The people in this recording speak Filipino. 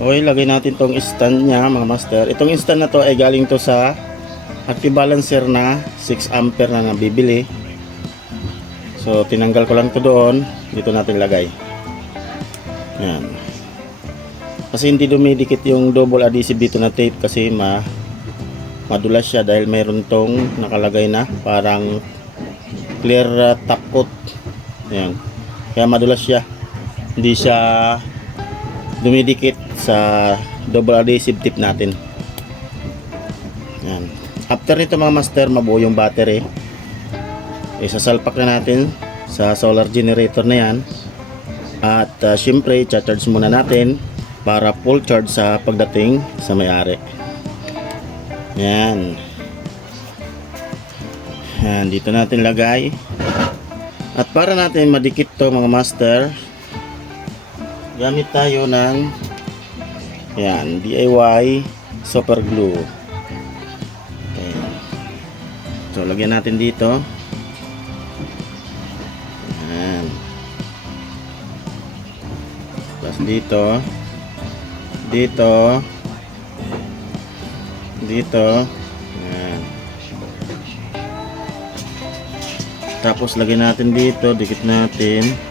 Okay, lagay natin tong stand niya mga master. Itong stand na to ay galing to sa active balancer na 6 ampere na nabibili. So, tinanggal ko lang to doon. Dito natin lagay. Yan. Kasi hindi dumidikit yung double adhesive dito na tape kasi ma madulas siya dahil mayroon tong nakalagay na parang clear uh, top coat. Yan. Kaya madulas siya. Hindi siya dumidikit sa double adhesive tip natin. Yan. After nito mga master, mabuo yung battery. Isasalpak na natin sa solar generator na yan. At uh, syempre, charge muna natin para full charge sa pagdating sa may-ari. Yan. Yan, dito natin lagay. At para natin madikit to mga master, gamit tayo ng yan, DIY super glue. Okay. So, lagyan natin dito. Yan. Tapos dito. Dito. Dito. Yan. Tapos lagyan natin dito, dikit natin.